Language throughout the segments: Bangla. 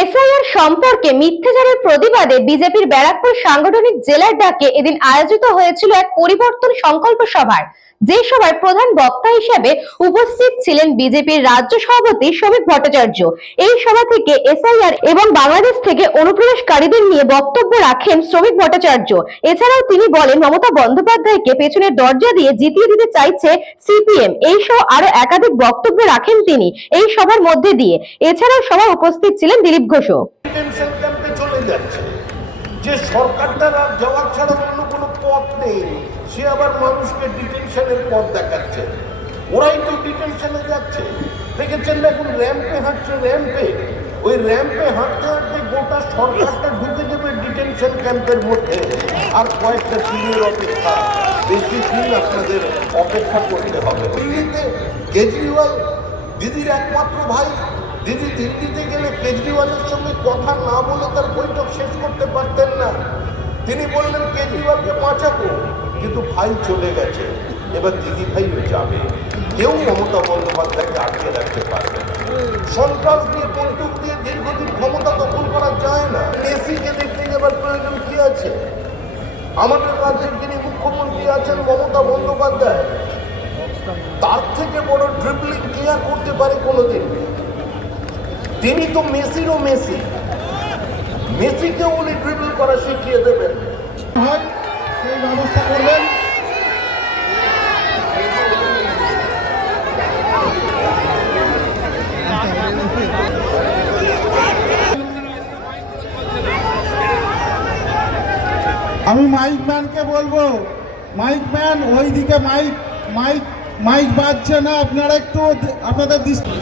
এসআইআর সম্পর্কে মিথ্যাচারের প্রতিবাদে বিজেপির ব্যারাকপুর সাংগঠনিক জেলার ডাকে এদিন আয়োজিত হয়েছিল এক পরিবর্তন সংকল্প সভার, যে সভায় প্রধান বক্তা হিসেবে উপস্থিত ছিলেন বিজেপির রাজ্য সভাপতি শ্রমিক ভট্টাচার্য। এই সভা থেকে এসআইআর এবং বাংলাদেশ থেকে অনুপ্রবেশকারীদের নিয়ে বক্তব্য রাখেন শ্রমিক ভট্টাচার্য। এছাড়াও তিনি বলেন, মমতা বন্দ্যোপাধ্যায়কে পেছনের দরজা দিয়ে জিতিয়ে দিতে চাইছে সিপিএম। এই সহ আরো একাধিক বক্তব্য রাখেন তিনি এই সভার মধ্যে দিয়ে। এছাড়াও সভায় উপস্থিত ছিলেন দিলীপ ঘোষও। ডিটেনশন ক্যাম্পে চলে যাচ্ছে, যে সরকারটার আর যাওয়ার ছাড়া অন্য কোনো পথ নেই, সে আবার মানুষকে ডিটেনশনের পথ দেখাচ্ছে। ওরাই তো ডিটেনশনে যাচ্ছে, দেখেছেন না এখন র্যাম্পে হাঁটছে, ওই র্যাম্পে হাঁটতে হাঁটতে গোটা সরকারটা ঢুকে যাবে ডিটেনশন ক্যাম্পের মধ্যে। আর কয়েকটা দিনের অপেক্ষা, বেশি দিন আপনাদের অপেক্ষা করতে হবে। দিল্লিতে কেজরিওয়াল দিদির একমাত্র ভাই, দিদি দিল্লিতে গেলে কেজরিওয়ালের সঙ্গে কথা না বলে তার বৈঠক শেষ করতে পারতেন না। তিনি বললেন কেজরিওয়ালকে বাঁচাবো, কিন্তু ভাই চলে গেছে, এবার দিদি ভাইও যাবে। কেউ মমতা বন্দ্যোপাধ্যায়কে আটকে রাখতে পারবে না। সন্ত্রাস দিয়ে, বন্দুক দিয়ে দীর্ঘদিন ক্ষমতা দখল করা যায় না। মেসিকে দেখতে যাবার প্রয়োজন কি আছে? আমাদের রাজ্যের যিনি মুখ্যমন্ত্রী আছেন মমতা বন্দ্যোপাধ্যায়, তার থেকে বড় ড্রিবলিং কে আর করতে পারে কোনোদিন? তিনি তো মেসিরও মেসি, মেসিকেও উনি ড্রিবল করা শিখিয়ে দেবেন, সেই ব্যবস্থা করবেন। আমি মাইক ম্যানকে বলবো, মাইক ম্যান ওইদিকে মাইক বাজছে না, আপনারা একটু আপনাদের দৃষ্টি।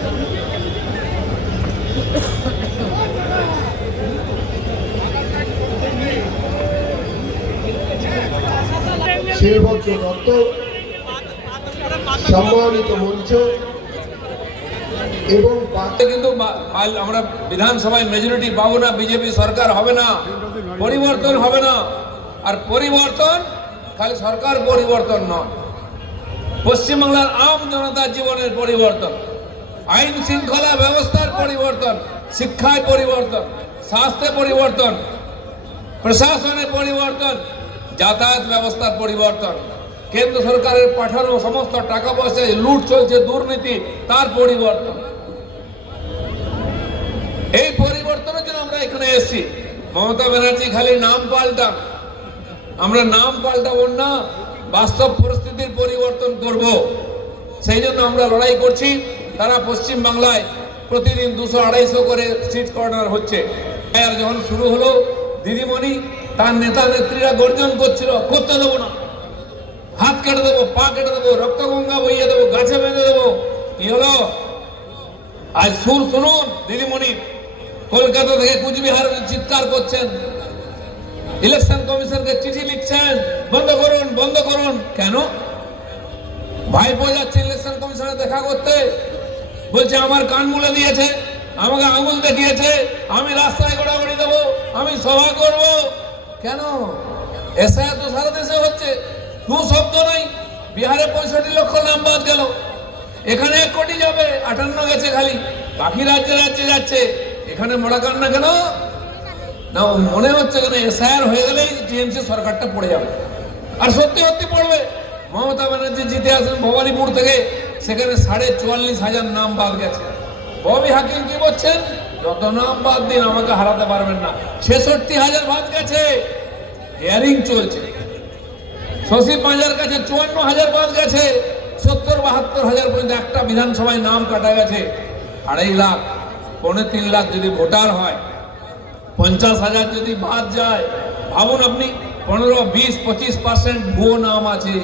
শিলভদ্র দত্ত, সম্মানিত মঞ্চ এবং কিন্তু আমরা বিধানসভায় মেজরিটি পাবো না, বিজেপি সরকার হবে না, পরিবর্তন হবে না। আর পরিবর্তন খালি সরকার পরিবর্তন নয়, পশ্চিমবাংলার আম জনতার জীবনের পরিবর্তন, আইন শৃঙ্খলা ব্যবস্থার পরিবর্তন, শিক্ষায় পরিবর্তন, স্বাস্থ্যে পরিবর্তন, প্রশাসনের পরিবর্তন, যাতায়াত ব্যবস্থার পরিবর্তন, কেন্দ্র সরকারের পাঠানো সমস্ত টাকা পয়সায় লুট চলছে, দুর্নীতি, তার পরিবর্তন। এই পরিবর্তনের জন্য আমরা এখানে এসেছি। মমতা ব্যানার্জি খালি নাম পাল্টান, আমরা নাম পাল্টাবো না, বাস্তব পরিস্থিতির পরিবর্তন করব। সেই জন্য আমরা লড়াই করছি। তারা পশ্চিম বাংলায় প্রতিদিন 200-250 করে স্ট্রিট কর্নার হচ্ছে। আর যখন শুরু হলো, দিদিমণি তার নেতা নেত্রীরা গর্জন করছিল, করতে দেবো না, হাত কেটে দেবো, পা কেটে দেবো, রক্ত গঙ্গা বইয়ে দেবো, গাছে বেঁধে দেবো। কি হলো? আজ সুর শুনুন, দিদিমণি কলকাতা থেকে কুচবিহার চিৎকার করছেন, ইলেকশন কমিশনকে চিঠি লিখছেন, বন্ধ করুন, বন্ধ করুন। কেন? ভাইপো যাচ্ছে ইলেকশন কমিশনে দেখা করতে, বলছে আমার কান মুলে দিয়েছে, আমাকে আঙুল দেখিয়েছে, আমি রাস্তায় গোড়াগড়ি দেবো, আমি সভা করব। কেন? এসআইআর তো সারা দেশে হচ্ছে, দু শব্দ নাই। বিহারে 65 লক্ষ নাম বাদ গেল, এখানে 1 কোটি যাবে, 58 গেছে খালি, বাকি রাজ্যে যাচ্ছে। এখানে মোড়া কান না কেন? না, মনে হচ্ছে কেন এসআইআর হয়ে গেলেই টিএমসি সরকারটা পড়ে যাবে। আর সত্যি সত্যি পড়বে। মমতা ব্যানার্জি জিতে আসেন ভবানীপুর থেকে, সেখানে 44,500 নাম বাদ গেছে। ববি হাকিম কি বলছেন? যত নাম বাদ দিন, আমাকে হারাতে পারবেন না। 66,000 বাদ গেছে, হিয়ারিং চলছে। শশী পাঁজার কাছে 54,000 বাদ গেছে, 70-72,000 পর্যন্ত একটা বিধানসভায় নাম কাটা গেছে। 2.5 লাখ, 3.25 লাখ যদি ভোটার হয়, 50,000 যদি বাদ যায়, ভাবুন আপনি, 15-20-25% ভুয়ো নাম আছে।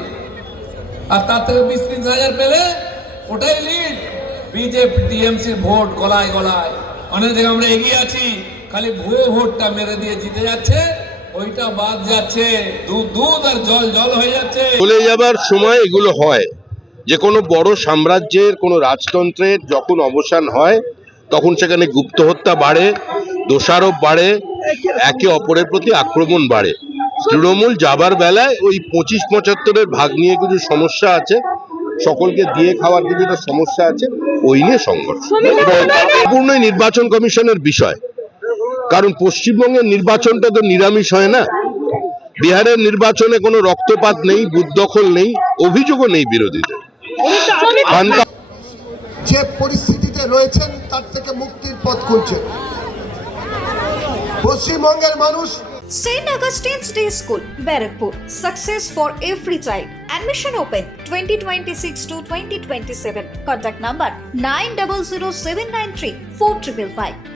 আর তার থেকে 20-30,000 পেলে ওটাই লিড। বিজেপি টিএমসির ভোট গলায় গলায়, অনেক জায়গায় আমরা এগিয়ে আছি, খালি ভুয়ো ভোটটা মেরে দিয়ে জিতে যাচ্ছে, ওইটা বাদ যাচ্ছে, দুধ আর জল হয়ে যাচ্ছে। চলে যাবার সময় এগুলো হয়। যে কোনো বড় সাম্রাজ্যের, কোনো রাজতন্ত্রের যখন অবসান হয়, তখন সেখানে গুপ্ত হত্যা বাড়ে, দোষারোপ বাড়ে, একে অপরের প্রতি আক্রমণ বাড়ে। তৃণমূল যাবার বেলায় ওই 25-75-এর ভাগ নিয়ে কিছু সমস্যা আছে, সকলকে দিয়ে খাওয়ার কিছু একটা সমস্যা আছে, ওই নিয়ে সংঘর্ষ। সম্পূর্ণই নির্বাচন কমিশনের বিষয়, কারণ পশ্চিমবঙ্গের নির্বাচনটা তো নিরামিষ হয় না। বিহারের নির্বাচনে কোনো রক্তপাত নেই, বুথ দখল নেই, অভিযোগও নেই বিরোধীদের। যে পরিস্থিতিতে রয়েছেন তার থেকে মুক্তির পথ খুলছেন পশ্চিমবঙ্গের মানুষ। St. Augustine's Day School, Barrackpur. Success for every child. Admission open 2026 to 2027. Contact number 900793 4555.